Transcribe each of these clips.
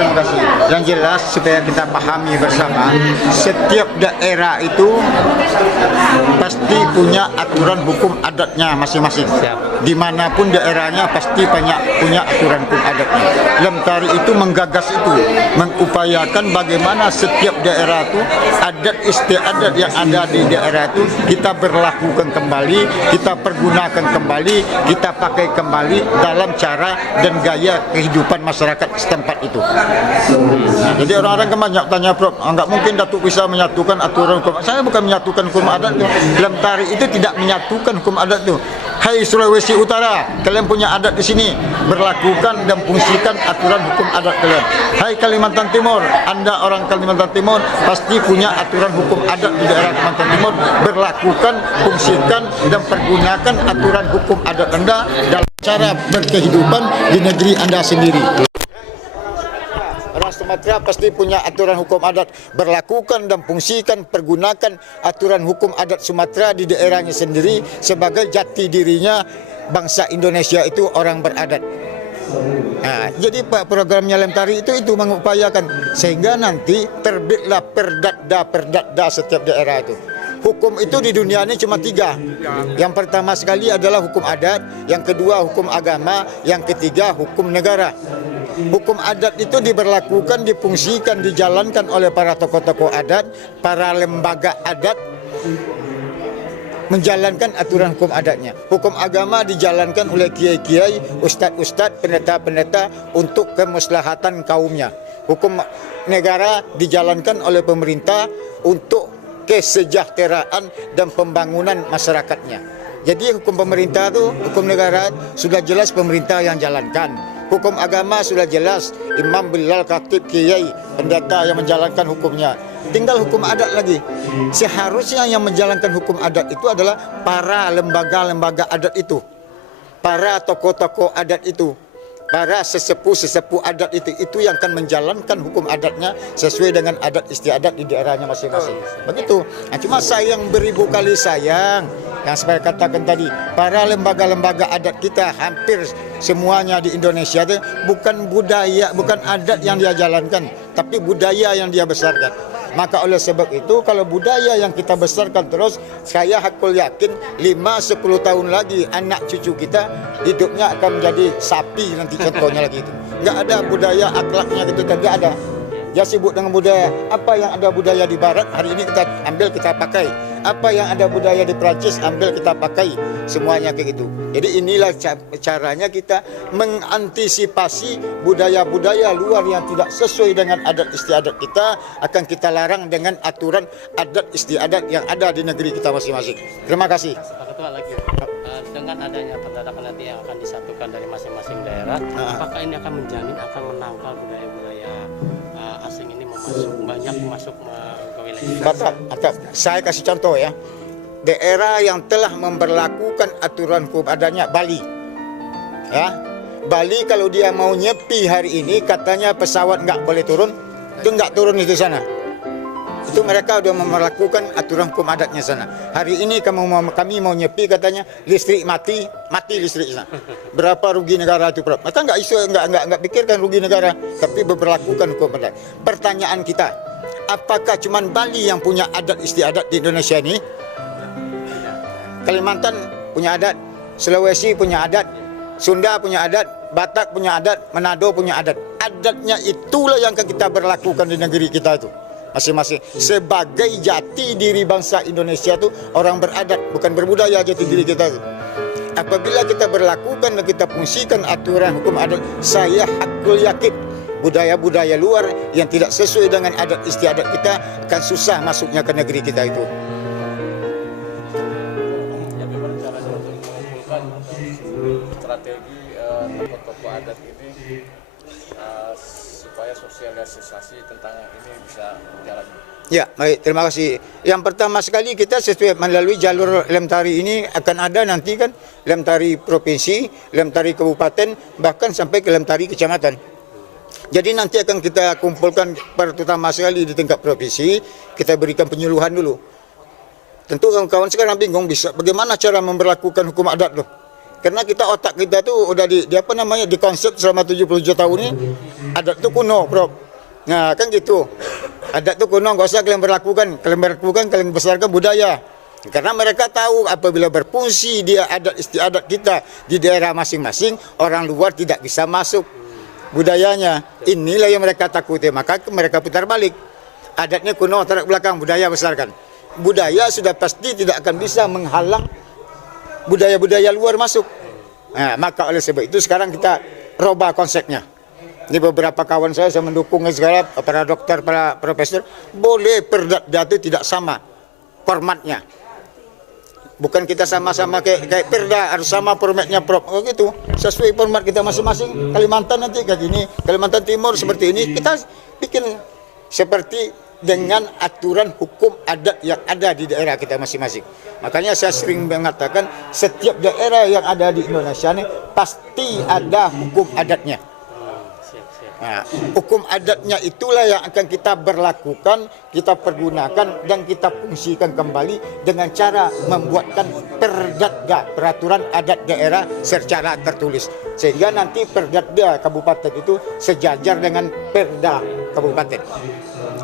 Terima kasih. Yang jelas supaya kita pahami bersama, setiap daerah itu pasti punya aturan hukum adatnya masing-masing. Dimanapun daerahnya pasti punya aturan hukum adatnya. Lemtari itu menggagas itu, mengupayakan bagaimana setiap daerah itu adat istiadat yang ada di daerah itu kita berlakukan kembali, kita pergunakan kembali, kita pakai kembali dalam cara dan gaya kehidupan masyarakat setempat itu. Nah, jadi orang-orang banyak tanya, Prof, nggak mungkin Datuk bisa menyatukan aturan hukum. Saya bukan menyatukan hukum adat tuh. Lemtari itu tidak menyatukan hukum adat tuh. Hai Sulawesi Utara, kalian punya adat di sini, berlakukan dan fungsikan aturan hukum adat kalian. Hai Kalimantan Timur, Anda orang Kalimantan Timur pasti punya aturan hukum adat di daerah Kalimantan Timur, berlakukan, fungsikan dan pergunakan aturan hukum adat Anda dalam cara berkehidupan di negeri Anda sendiri. Orang Sumatera pasti punya aturan hukum adat, berlakukan dan fungsikan, pergunakan aturan hukum adat Sumatera di daerahnya sendiri sebagai jati dirinya bangsa Indonesia itu orang beradat. Nah, jadi programnya Lemtari itu mengupayakan sehingga nanti terbitlah perdatda setiap daerah itu. Hukum itu di dunia ini cuma 3. Yang pertama sekali adalah hukum adat, yang kedua hukum agama, yang ketiga hukum negara. Hukum adat itu diberlakukan, difungsikan, dijalankan oleh para tokoh-tokoh adat, para lembaga adat menjalankan aturan hukum adatnya. Hukum agama dijalankan oleh kiai-kiai, ustadz-ustadz, pendeta-pendeta untuk kemaslahatan kaumnya. Hukum negara dijalankan oleh pemerintah untuk kesejahteraan dan pembangunan masyarakatnya. Jadi hukum pemerintah itu, hukum negara sudah jelas pemerintah yang jalankan. Hukum agama sudah jelas imam, bilal, khatib, kiai, pendeta yang menjalankan hukumnya. Tinggal hukum adat lagi. Seharusnya yang menjalankan hukum adat itu adalah para lembaga-lembaga adat itu, para tokoh-tokoh adat itu, para sesepuh-sesepuh adat itu yang akan menjalankan hukum adatnya sesuai dengan adat istiadat di daerahnya masing-masing. Begitu. Nah, cuma sayang, beribu kali sayang, yang saya katakan tadi, para lembaga-lembaga adat kita hampir semuanya di Indonesia itu bukan budaya, bukan adat yang dia jalankan, tapi budaya yang dia besarkan. Maka oleh sebab itu kalau budaya yang kita besarkan terus, saya hakul yakin 5-10 tahun lagi anak cucu kita hidupnya akan menjadi sapi nanti contohnya lagi itu. Nggak ada budaya akhlaknya gitu, tidak ada. Dia sibuk dengan budaya. Apa yang ada budaya di barat hari ini kita ambil, kita pakai. Apa yang ada budaya di Prancis ambil, kita pakai. Semuanya kayak gitu. Jadi inilah caranya kita mengantisipasi budaya-budaya luar yang tidak sesuai dengan adat istiadat kita, akan kita larang dengan aturan adat istiadat yang ada di negeri kita masing-masing. Terima kasih. Pak Ketua, lagi dengan adanya pendadakan nanti yang akan disatukan dari masing-masing daerah, apakah ini akan menjamin akan menangkal budaya-budaya asing ini banyak masuk ke wilayah? Saya kasih contoh ya. Daerah yang telah memberlakukan aturan hukum adatnya Bali. Ya. Bali kalau dia mau nyepi hari ini katanya pesawat nggak boleh turun, itu nggak turun itu sana. Itu mereka sudah memperlakukan aturan hukum adatnya sana. Hari ini kami mau nyepi katanya listrik mati listrik sana. Berapa rugi negara itu, Prof? Maka nggak pikirkan rugi negara, tapi berlakukan hukum adat. Pertanyaan kita, apakah cuma Bali yang punya adat istiadat di Indonesia ini? Kalimantan punya adat, Sulawesi punya adat, Sunda punya adat, Batak punya adat, Manado punya adat. Adatnya itulah yang kita berlakukan di negeri kita itu masing-masing. Sebagai jati diri bangsa Indonesia itu orang beradat, bukan berbudaya jati diri kita itu. Apabila kita berlakukan dan kita fungsikan aturan hukum adat, saya hakul yakin budaya-budaya luar yang tidak sesuai dengan adat istiadat kita akan susah masuknya ke negeri kita itu. Strategi tokoh-tokoh adat ini supaya sosialisasi tentang ini bisa jalan. Ya, baik, terima kasih. Yang pertama sekali kita sesuai melalui jalur Lemtari ini akan ada nanti kan Lemtari provinsi, Lemtari kabupaten, bahkan sampai ke Lemtari kecamatan. Jadi nanti akan kita kumpulkan pertama sekali di tingkat provinsi, kita berikan penyuluhan dulu. Tentu kawan-kawan sekarang bingung bisa bagaimana cara memberlakukan hukum adat loh. Karena otak kita tuh udah di apa namanya, dikonsep selama 77 tahun ini, adat tuh kuno, Prof. Nah, kan gitu. Adat tuh kuno, nggak usah kalian berlakukan, kalian besarkan budaya. Karena mereka tahu apabila berfungsi dia adat istiadat kita di daerah masing-masing, orang luar tidak bisa masuk budayanya. Inilah yang mereka takuti, maka mereka putar balik. Adatnya kuno, tarik belakang, budaya besarkan. Budaya sudah pasti tidak akan bisa menghalang budaya-budaya luar masuk. Nah, maka oleh sebab itu sekarang kita robah konsepnya. Ini beberapa kawan saya mendukung segala, para dokter, para profesor, boleh perda itu tidak sama formatnya. Bukan kita sama-sama kayak perda, harus sama formatnya, Prof. Oh gitu, sesuai format kita masing-masing. Kalimantan nanti kayak gini, Kalimantan Timur seperti ini, kita bikin seperti dengan aturan hukum adat yang ada di daerah kita masing-masing. Makanya saya sering mengatakan setiap daerah yang ada di Indonesia ini pasti ada hukum adatnya. Nah, hukum adatnya itulah yang akan kita berlakukan, kita pergunakan dan kita fungsikan kembali dengan cara membuatkan perdatda, peraturan adat daerah secara tertulis. Sehingga nanti perdatda kabupaten itu sejajar dengan perda kabupaten.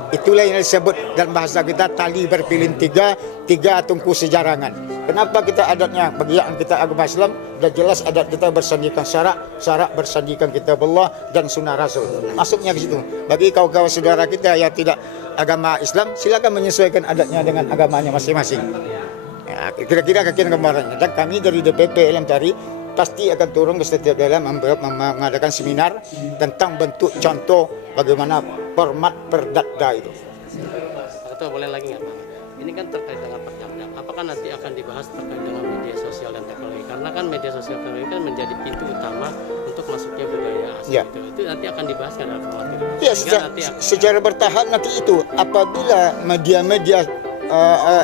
Itulah yang disebut dalam bahasa kita tali berpilin tiga tungku sejarangan. Kenapa kita adatnya, bagi yang kita agama Islam, dan jelas adat kita bersandikan syarak bersandikan kitab Allah dan sunnah Rasul. Masuknya ke situ. Bagi kawan-kawan saudara kita yang tidak agama Islam, silakan menyesuaikan adatnya dengan agamanya masing-masing. Ya, kira-kira kakian gambarannya. Dan kami dari DPP Ilham Tari pasti akan turun ke setiap daerah mengadakan seminar tentang bentuk contoh bagaimana format perdatda itu. Pak Ketua, boleh lagi nggak Pak? Ini kan terkait dengan perdamda. Apakah nanti akan dibahas terkait dengan media sosial dan teknologi? Karena kan media sosial dan teknologi kan menjadi pintu utama untuk masuknya budaya asing Ya. Itu nanti akan dibahas kan dalam format itu. Ya, Nanti akan, secara bertahap nanti itu apabila media-media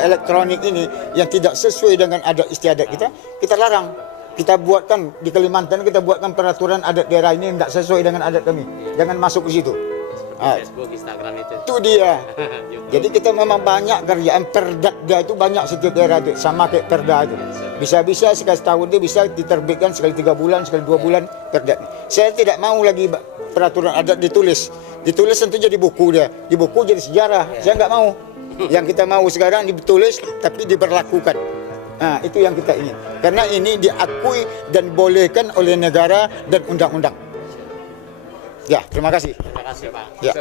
elektronik ini yang tidak sesuai dengan adat istiadat kita larang. Kita buatkan di Kalimantan, kita buatkan peraturan adat daerah ini tidak sesuai dengan adat kami. Jangan masuk ke situ. Facebook, Instagram itu. Dia. Jadi kita memang banyak kerjaan perdatda itu banyak setiap daerah itu, sama kayak perda itu. Bisa-bisa sekali setahun itu bisa diterbitkan sekali 3 bulan, sekali 2 bulan perda. Saya tidak mau lagi peraturan adat ditulis. Ditulis tentu jadi buku dia. Di buku jadi sejarah. Saya nggak mau. Yang kita mau sekarang ditulis tapi diberlakukan. Nah, itu yang kita ingin. Karena ini diakui dan bolehkan oleh negara dan undang-undang. Ya, terima kasih. Terima kasih Pak. Ya.